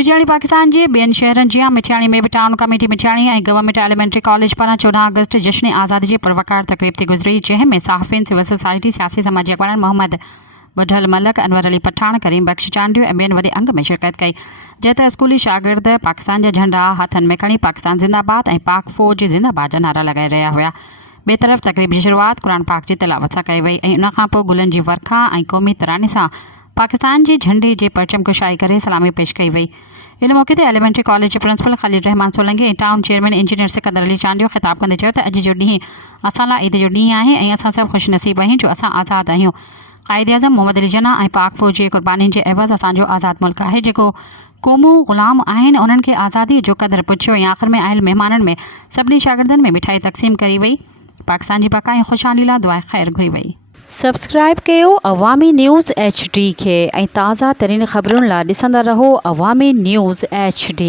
मिठियाणी पाकिस्तान के बेन शहरन जिया मिठियाणी में भी टाउन कमेटी मिठियाणी और गवर्नमेंट एलिमेंट्री कॉलेज पर 14 अगस्त जश्न आज़ादी के पुरवकार तकरीब थी गुजरी, जंहिंमें साहफ़िन, सिविल सोसाइटी, सियासी समाजी अगवान मोहम्मद बुढ़ल मलक, अनवर अली पठान, करीम बख्श चांडियो और बेन वॾे अंग में शिरकत कई। जैसे स्कूली शागिर्द पाकिस्तान जा झंडा हथन में खणी पाकिस्तान जिंदाबाद और पाक फौज जिंदाबाद जा नारा लगाए रहा हुआ। बे तरफ़ तकरीब की शुरुआत कुरान पाक की तिलावत से कई वई। उन खां पोइ गुलन की वर्खा और कौमी तराने से पाकिस्तान के झंडे के परचम कुशाई करे सलामी पेश कई वई। इन मौके ते एलिमेंट्री कॉलेज के प्रिंसिपल ख़ालिद रहमान सोलंकी और टाउन चेयरमैन इंजीनियर सिकंदर अली चांडियो खिताब कंदे चयो त अॼु जो ॾींहुं असां लाइ ईद जो ॾींहुं आहे ऐं असां सभु ख़ुशनसीब आहियूं जो असां आज़ाद आहियूं। क़ाइद आज़म मोहम्मद अली जना और पाक फौज जी कुर्बानी के एवज़ असांजो आज़ाद मुल्क है जो क़ौमूं ग़ुलाम आहिनि उन्हनि खे आज़ादी जो कदर पुछियो ऐं आख़िर में आयल मेहमाननि में सभिनी शागिर्दनि में मिठाई तक़सीम करी वई। पाकिस्तान की बका ऐं ख़ुशहाली लाइ दुआ ख़ैर घुरी वई। सब्सक्राइब कयो अवामी न्यूज़ HD खे ऐं ताज़ा तरीन ख़बरुनि लाइ ॾिसंदा रहो अवामी न्यूज़ HD।